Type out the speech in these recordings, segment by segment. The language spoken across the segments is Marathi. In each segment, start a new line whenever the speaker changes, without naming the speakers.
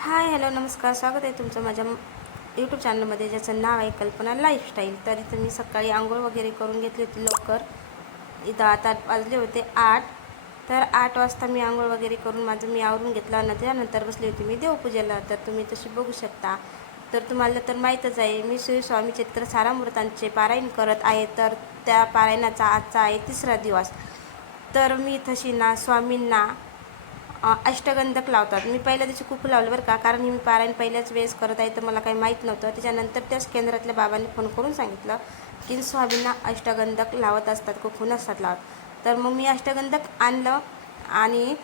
हाय हॅलो नमस्कार. स्वागत आहे तुमचं माझ्या यूट्यूब चॅनलमध्ये ज्याचं नाव आहे कल्पना लाईफस्टाईल तर इथं मी सकाळी आंघोळ वगैरे करून घेतली होती लवकर. इथं आता वाजले होते आठ. तर आठ वाजता मी आंघोळ वगैरे करून माझं मी आवरून घेतलं आणि त्यानंतर बसली होती मी देवपूजेला. तर तुम्ही तशी बघू शकता. तर तुम्हाला तर माहीतच आहे मी श्री स्वामी चित्र सारामृतांचे पारायण करत आहे. तर त्या पारायणाचा आजचा आहे तिसरा दिवस. तर मी तशी ना स्वामींना अष्टगंधक लावतात. मी पहिल्या दिवशी खूप लावलं बरं का कारण मी पारायण पहिल्याच वेळेस करत आहे तर मला काही माहीत नव्हतं. त्याच्यानंतर त्याच केंद्रातल्या बाबांनी फोन करून सांगितलं की स्वामींना अष्टगंधक लावत असतात खूप असतात लावत. तर मग मी अष्टगंधक आणलं आणि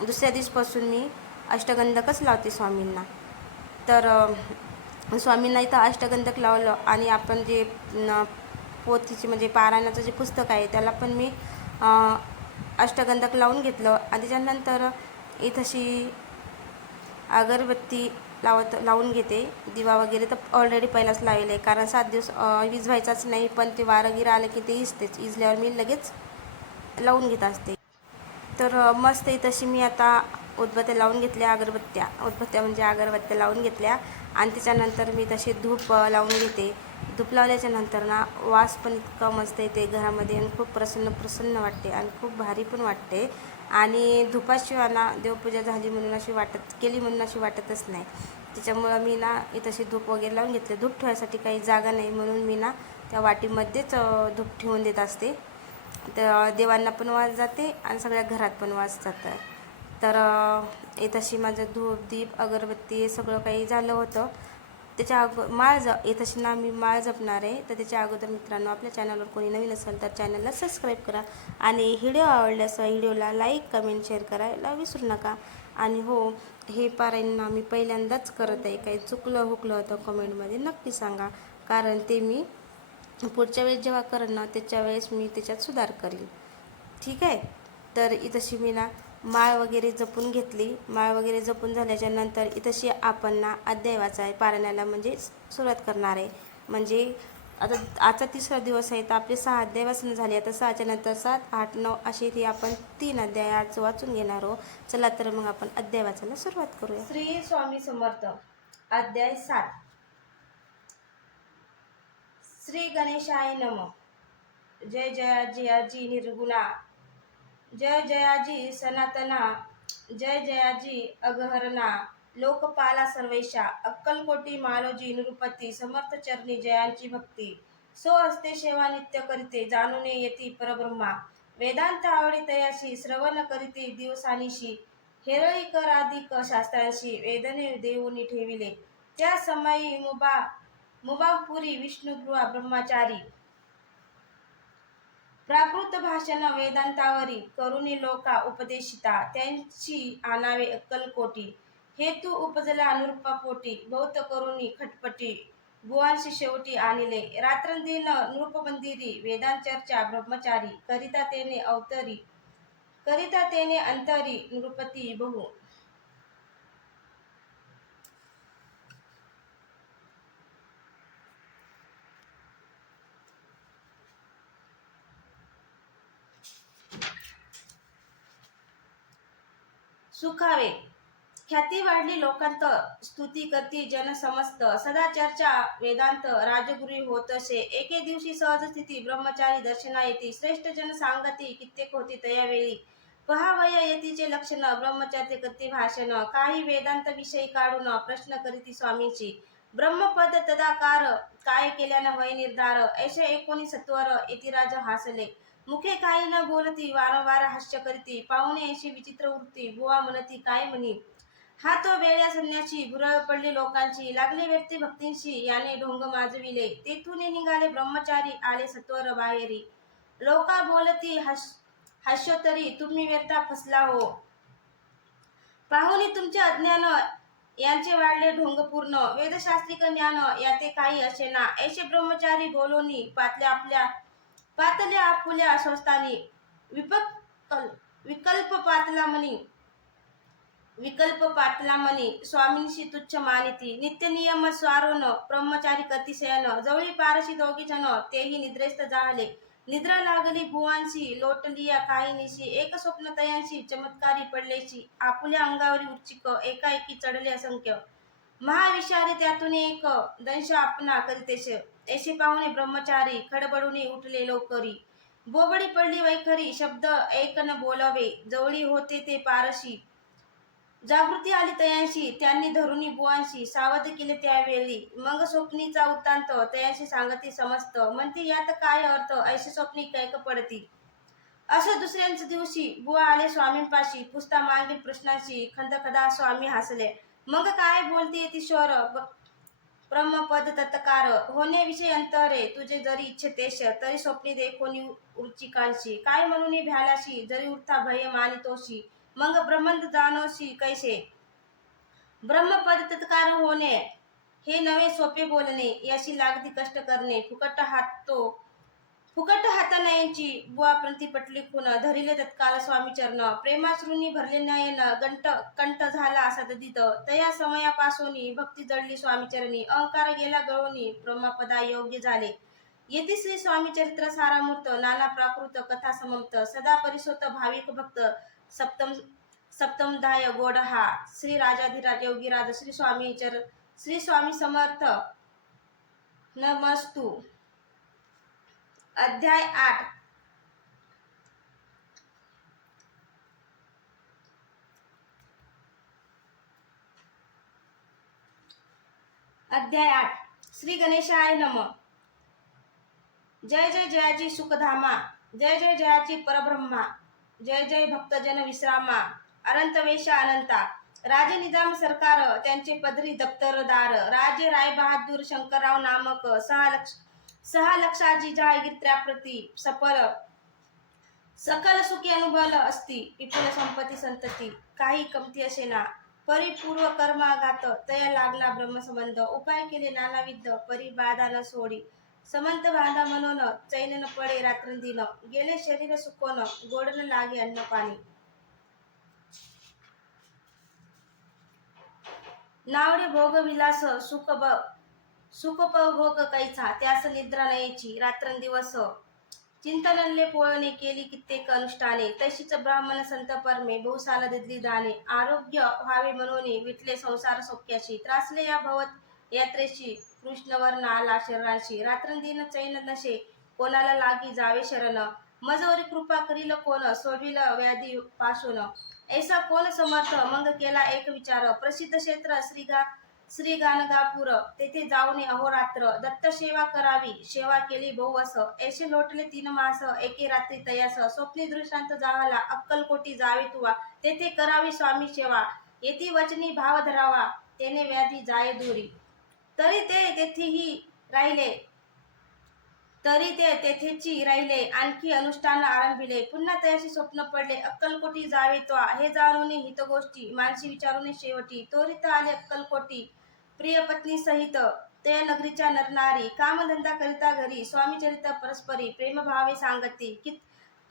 दुसऱ्या दिवसपासून मी अष्टगंधकच लावते स्वामींना. तर स्वामींना इथं अष्टगंधक लावलं आणि आपण जे न, पोथीचे म्हणजे पारायणाचं जे पुस्तक आहे त्याला पण मी अष्टगंधक लावून घेतलं. आणि त्याच्यानंतर इथंशी अगरबत्ती लावत लावून घेते. दिवा वगैरे तर ऑलरेडी पहिलाच लावलेला आहे. कारण सात दिवस वीज व्हायचाच नाही पण ते वारं गिरं आलं की ते इजतेच. इजल्यावर मी लगेच लावून घेत असते. तर मस्त आहे तशी मी आता उदबत्त्या लावून घेतल्या अगरबत्त्या. उदबत्त्या म्हणजे अगरबत्त्या लावून घेतल्या. आणि त्याच्यानंतर मी तशी धूप लावून घेते. धूप लावल्याच्या नंतर ना वास पण इतका मस्त येते घरामध्ये आणि खूप प्रसन्न प्रसन्न वाटते आणि खूप भारी पण वाटते. आणि धुपाशिवाय ना देवपूजा झाली म्हणून अशी वाटत केली म्हणून अशी वाटतच नाही. त्याच्यामुळं मी ना तशी धूप वगैरे लावून घेतले. धूप ठेवायसाठी काही जागा नाही म्हणून मी ना त्या वाटीमध्येच धूप ठेवून देत असते. तर देवांना पण वास जाते आणि सगळ्या घरात पण वास जातं. तर अ, तशी माझं धूप दीप अगरबत्ती सगळं काही झालं होतं. त्याच्या अगो माळ ज तशी ना मी माळ जपणार आहे. तर त्याच्या अगोदर मित्रांनो आपल्या चॅनलवर कोणी नवीन असेल तर चॅनलला सबस्क्राईब करा. आणि व्हिडिओ आवडल्यास व्हिडिओला लाईक कमेंट शेअर करायला विसरू नका. आणि हो हे पारायण मी पहिल्यांदाच करत आहे. काही चुकलं हुकलं होतं कमेंटमध्ये नक्की सांगा. कारण ते मी पुढच्या वेळेस जेव्हा करेन ना त्याच्या वेळेस मी त्याच्यात सुधार करीन. ठीक आहे? तर इथंशी मी ना माळ वगैरे जपून घेतली. माळ वगैरे जपून झाल्याच्यानंतर इथंशी आपण ना अध्याय वाचाय पारायणाला म्हणजे सुरुवात करणार आहे. म्हणजे आता आजचा तिसरा दिवस आहे तर आपले सहा अध्याय वाचून झाले. आता सहाच्या नंतर सात आठ नऊ असे ती आपण तीन अध्याय आज वाचून घेणार आहोत. चला तर मग आपण अध्याय वाचायला सुरुवात करूया. श्री स्वामी समर्थ अध्याय सात. श्री गणेशाय नम. जय जया जयाजी निर्गुणा. जय जयाजी सनातना जय जयाजी अगहरणा लोकपाला सर्वेशा अक्कलकोटी मालोजी नृपती समर्थ चरणी जयांची भक्ती. सो हस्ते सेवा नित्य करीते जाणूने येती परब्रह्मा. वेदांत आवडितयाशी श्रवण करीते दिवसानिशी हेरळीकर अधिक शास्त्रांशी वेदने देऊनी ठेविले. त्या समयी मुबा मुबापुरी विष्णुगृहा ब्रह्मचारी प्राकृत भाषण वेदांतावरी करुणी लोका उपदेशिता त्यांची आणावे अक्कलकोटी हेतू उपजला नृपापोटी बहुत करुणी खटपटी. बुवांशी शेवटी आणले. रात्रंदिन नृपबंदीरी वेदांत चर्चा ब्रह्मचारी करिता तेने अवतरी करिता तेने अंतरी नृपती बहु. सुखावे. ख्याती वाढली लोकांत स्तुती करती जन समस्त सदा चर्चा वेदांत राजगुरी होत असे. एके दिवशी सहज स्थिती ब्रह्मचारी दर्शना येती श्रेष्ठ जन सांगती कित्येक होती तयावेळी. पहावया येतीचे लक्षण ब्रह्मचार्य करती भाषण. काही वेदांत विषयी काढून प्रश्न करीती स्वामींची. ब्रह्मपद तदाकार काय केल्यानं वय निर्धार? ऐसे एकोणीस सत्वर यतिराज हासले. मुखे काही न बोलती वारंवार हास्य करती पाहुणे अशी विचित्र उठती बुवा म्हणती काय म्हणी? हा तो वेळ्या संन्याशी भुरळ पडली लोकांची लागले व्यक्ती भक्तींशी याने ढोंग माजविले तेथून निघाले ब्रह्मचारी आले सत्वर बाहेरी. लोका बोलती हास हास्योत्तरी तुम्ही व्यर्था फसला हो. पाहुणे तुमचे अज्ञान यांचे वाढले ढोंग पूर्ण. वेदशास्त्रिक ज्ञान याते काही असे ना. ऐसे ब्रह्मचारी बोलोनी पातल्या आपल्या पातल्या फुल्या स्वस्तानी विपक विकल्प पातला म्हणी विकल्प पाटला मनी स्वामींशी तुच्छ मानिती. नित्य नियम स्वारोन ब्रह्मचारी कतिशयन. जवळी पारशी दोघी जण तेही निद्रेस्त जाहले निद्रा लागली भुवांशी लोटलिया काही एक स्वप्न तयांशी चमत्कारी पडलेशी आपुल्या अंगावरी उच्चिक एकाएकी चढले असंख्य. महाविषारी त्यातून एक दंश आपणा करितेश ऐसे पाहुणे ब्रह्मचारी खडबडून उठले लोकरी. बोबडी पडली वैखरी शब्द ऐक न बोलावे. जवळी होते ते पारशी. जागृती आली तयांशी त्यांनी धरुणी बुवांशी. सावध केले त्यावेळी. मग स्वप्नीचा वृत्तांत तयांशी सांगती समस्त. म्हणते यात काय अर्थ? ऐसे स्वप्नी कैक पडती. असं दुसऱ्यांच दिवशी बुवा आले स्वामींपाशी. पुस्ता मागील प्रश्नांशी. खंदखदा स्वामी हसले. मग काय बोलते ती शोर? ब्रह्मपद तत्कार. होण्याविषयी अंतरे. तुझे जरी इच्छतेश तरी स्वप्नी दे कोणी उर्चिकांशी. काय म्हणून भ्यालाशी? जरी उठता भय मानितोशी. मग ब्रह्मंत जाणोशी कैसे? ब्रह्मपद तत्कार होणे हे नवे सोपे बोलणे. याशी लागती कष्ट करणे. फुकट हात तो फुकट हातानयांची बुवा प्रती पटली खुन. धरिले तत्काल स्वामी चरण प्रेमाश्रुनी भरले नयन गंट कंठ झाला सददित तया समयापासून भक्ती जडली स्वामी चरणी अहंकार गेला गळूनी ब्रह्मपदा योग्य झाले. येथे श्री स्वामी चरित्र सारामूर्त नाना प्राकृत कथा समंत. सदा परिसोत भाविक भक्त. सप्तम सप्तमदाय गोड हा. श्री राजाधिराज योगीराज. श्री स्वामी चर श्री स्वामी समर्थ. नमस्तू. अध्याय आठ. अध्याय आठ. श्री गणेशाय नम. जय जय जयाची सुखधामा. जय जय जयाची परब्रह्मा. जय जय भक्तजन विश्रामा. अनंतवेश अनंता. राजे निजाम सरकार त्यांचे पदरी दप्तरदार राजे राय बहादूर शंकरराव नामक सहा लक्ष सहा लक्षाची जहागीर प्रती सफल सकल सुखी अनुभव असती विपुल संपत्ती संतती. काही कमती असे ना परिपूर्व कर्माघात तया लागला ब्रह्मसंबंध. उपाय केले नानाविध परिबाधा न सोडी. समंत बांधा म्हणून चैन न पडे रात्रंदिन. गेले शरीर सुकोन गोड न लागे अन्न पाणी. नावडे भोग विलास सुख ब सुखोपभोग कैचा त्यास निद्रा नयेची रात्रंदिवस. चिंतनले पोळणे केली कित्येक अनुष्ठाने तशीच ब्राह्मण संत परमे बहुसाला दिदली दाने आरोग्य व्हावे म्हणून विटले संसार सौख्याशी त्रासले या भवत यात्रेशी कृष्णवर्ण आला शरीराशी रात्रंदिन चैन नशे कोणाला लागी जावे शरण. मजवरी कृपा करील कोण सोडविल व्याधी पाशोन. ऐसा कोण समर्थ मग केला एक विचार. प्रसिद्ध क्षेत्र श्रीगा श्री गाणगापूर तेथे जाऊन अहोरात्र दत्त सेवा करावी सेवा केली बहुवस. ऐसे लोटले तीन मास एके रात्री तयास. स्वप्नी दृष्टांत जावाला अक्कलकोटी जावे तुवा. तेथे करावी स्वामी सेवा. येथे वचनी भाव धरावा तेने व्याधी जाये दुरी. तरी ते तेथेही राहिले. तरी ते तेथेची राहिले आणखी अनुष्ठान आरंभिले. पुन्हा तयाशी स्वप्न पडले. अक्कलकोटी जावे तो हे जाणून हित गोष्टी मानसी विचारून शेवटी त्वरित आले अक्कलकोटी प्रिय पत्नी सहित ते नगरीच्या नरनारी कामधंदा करिता घरी स्वामीचरित परस्परी प्रेमभावे सांगती कित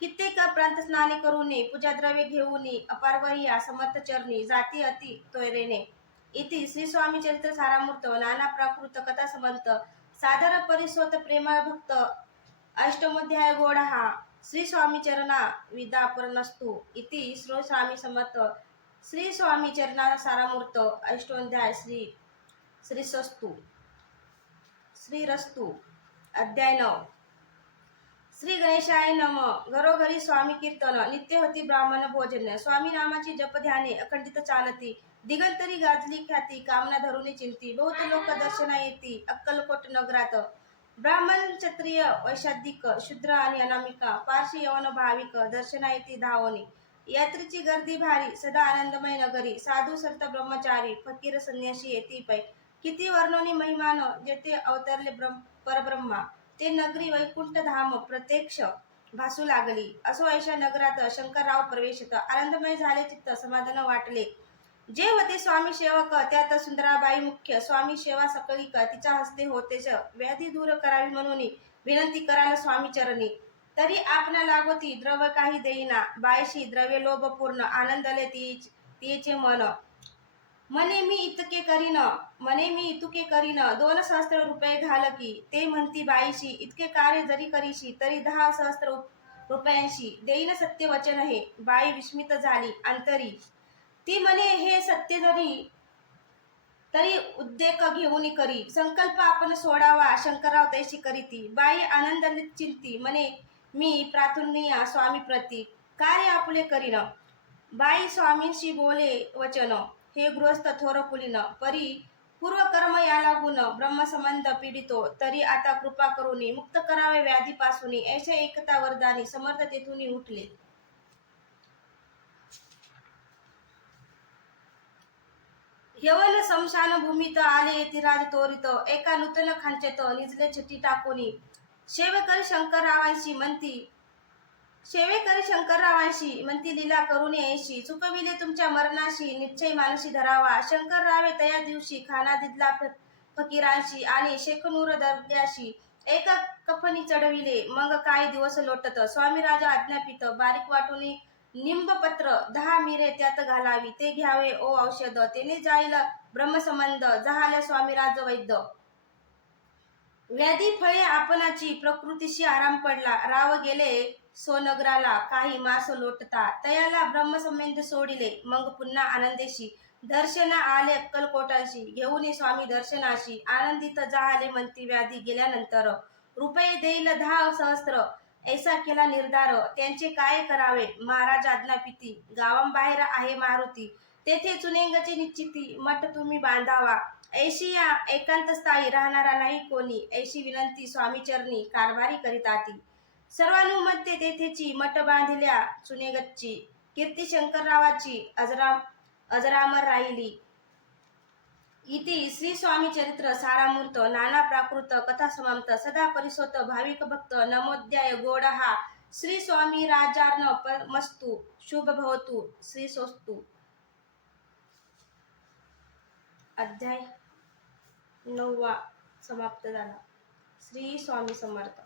कित्येक प्रांत स्नाने करून पूजाद्रव्य घेऊन अपारवरिया समर्थ चरणी जाती अति तोयरेने इति श्री स्वामी चरित्र सारामूर्त नाना प्राकृत कथा समंत सादर परिस्वत प्रेमळ भक्त अष्टमोध्याय गोड हा श्री स्वामी चरणा विदापरनस्तु इति श्रो स्वामी समत श्री स्वामी चरणा सारामूर्त अष्टोध्याय श्री श्री श्रीरस्तु श्री अध्याय नऊ. श्री गणेशाय नम. घरोघरी स्वामी कीर्तन नित्य होती ब्राह्मण भोजन. स्वामी नामाची जप ध्याने अखंडित चालती. दिगंतरी गाजली ख्याती कामना धरुनी चिंती. बहुत लोक दर्शना येती अक्कलकोट नगरात. ब्राह्मण क्षत्रिय वैशाधिक शूद्र आणि अनामिका पारशी यवन भाविक दर्शना येती धावणी यात्रेची गर्दी भारी सदा आनंदमय नगरी. साधू संत ब्रह्मचारी फकीर संन्यासी येती पै किती वर्णोनी महिमान जेथे अवतरले ब्रह्म परब्रह्मा. ते नगरी वैकुंठ धाम प्रत्यक्ष भासू लागली. असो ऐशा नगरात शंकरराव प्रवेशत. आनंदमय झाले चित्त समाधान वाटले. जे होते स्वामी सेवक त्यात सुंदराबाई मुख्य. स्वामी सेवा सकळीक तिच्या हस्ते होतेच व्याधी दूर करावी म्हणून विनंती करायला स्वामी चरणी. तरी आपणा लागोती द्रव काही देईना. बायशी द्रव्य लोभपूर्ण आनंदले ती तिचे मन. म्हणे मी इतके करीन म्हणे मी इतके करीन. दोन सहस्त्र रुपये घाल की ते म्हणती बाईशी इतके कार्य जरी करीशी तरी दहा सहस्त्र रुपयांशी. देईन सत्य वचन हे. बाई विस्मित झाली अंतरी. ती म्हणे हे सत्य जरी तरी उद्रेक घेऊन करी. संकल्प आपण सोडावा शंकरराव तैशी करीती. बाई आनंद चिंती. म्हणे मी प्रार्थनीया स्वामी प्रती कार्य आपले करीन. बाई स्वामींशी बोले वचन. हे गृहस्थ थोर पुलीन परी पूर्वकर्म या लागून ब्रह्मसंबंध पीडितो तरी आता कृपा करून मुक्त करावे व्याधीपासून ऐशा एकता वरदानी समर्थ तेथून उठले. यवन समशान भूमीत आले राज तोरित एका नूतन खांचेत निजले छटी टाकोनी. शेवकर शंकररावांशी म्हणती शेवेकर शंकररावांशी म्हणती लीला करून यायशी चुकविले तुमच्या मरणाशी निश्चय मानशी धरावा. शंकररावे तया दिवशी खाना दिदला फकीरांशी आणि शेखनूर दर्ग्याशी एक कफनी चढविले. मग काही दिवस लोटत स्वामी राजा आज्ञापित बारीक वाटून निंबपत्र दहा मिरे त्यात घालावी. ते घ्यावे ओ औषध. तेने जाईल ब्रह्मसंबंध. जहाल्या स्वामी राज वैद्य. व्याधी फळे आपणाची प्रकृतीशी आराम पडला. राव गेले सोनगराला काही मास लोटता. तयाला ब्रह्मसंबंध सोडिले. मग पुन्हा आनंदेशी. दर्शन आले अक्कलकोटाशी. घेऊन स्वामी दर्शनाशी. आनंदित जाहले म्हणती व्याधी गेल्यानंतर. रुपये देईल दहा सहस्त्र ऐसा केला निर्धार. त्यांचे काय करावे? महाराज आज्ञापिती गावांबाहेर आहे मारुती. तेथे चुनेंगची निश्चिती. मठ तुम्ही बांधावा. ऐशी या एकांत स्थायी राहणारा नाही कोणी. ऐशी विनंती स्वामी चरणी. कारभारी करीत आती. सर्वानुमते तेथेची मठ बांधल्या सुनेगतची कीर्ती शंकररावाची अजराम अजरामर राहिली. इति श्री स्वामी चरित्र सारामूर्त नाना प्राकृत कथा समाप्त सदा परिसोत भाविक भक्त नमोद्याय गोड हा श्री स्वामी राजार्न प- मस्तु शुभ भवतु श्री सोस्तु. अध्याय नववा समाप्त झाला. श्री स्वामी समर्थ.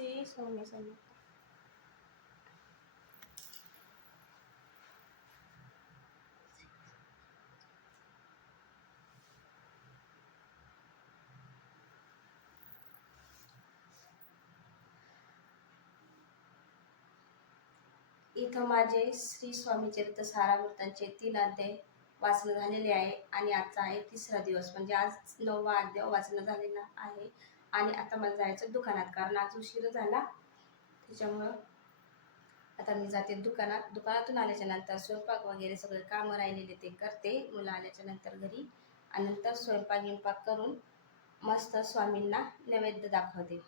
श्री स्वामी समर्थ इथं माझे श्री स्वामी चरित्र सारामृतांचे तीन अध्याय वाचन झालेले आहे. आणि आजचा आहे तिसरा दिवस. म्हणजे आज नववा अध्याय वाचन झालेला आहे. आणि आता मला जायचं दुकानात कारण आज उशीर झाला. त्याच्यामुळं आता मी जाते दुकानात. दुकानातून आल्याच्यानंतर स्वयंपाक वगैरे सगळे कामं राहिलेले ते करते. मुलं आल्याच्यानंतर घरी. आणि नंतर स्वयंपाक गिंपाक करून मस्त स्वामींना नैवेद्य दाखवते.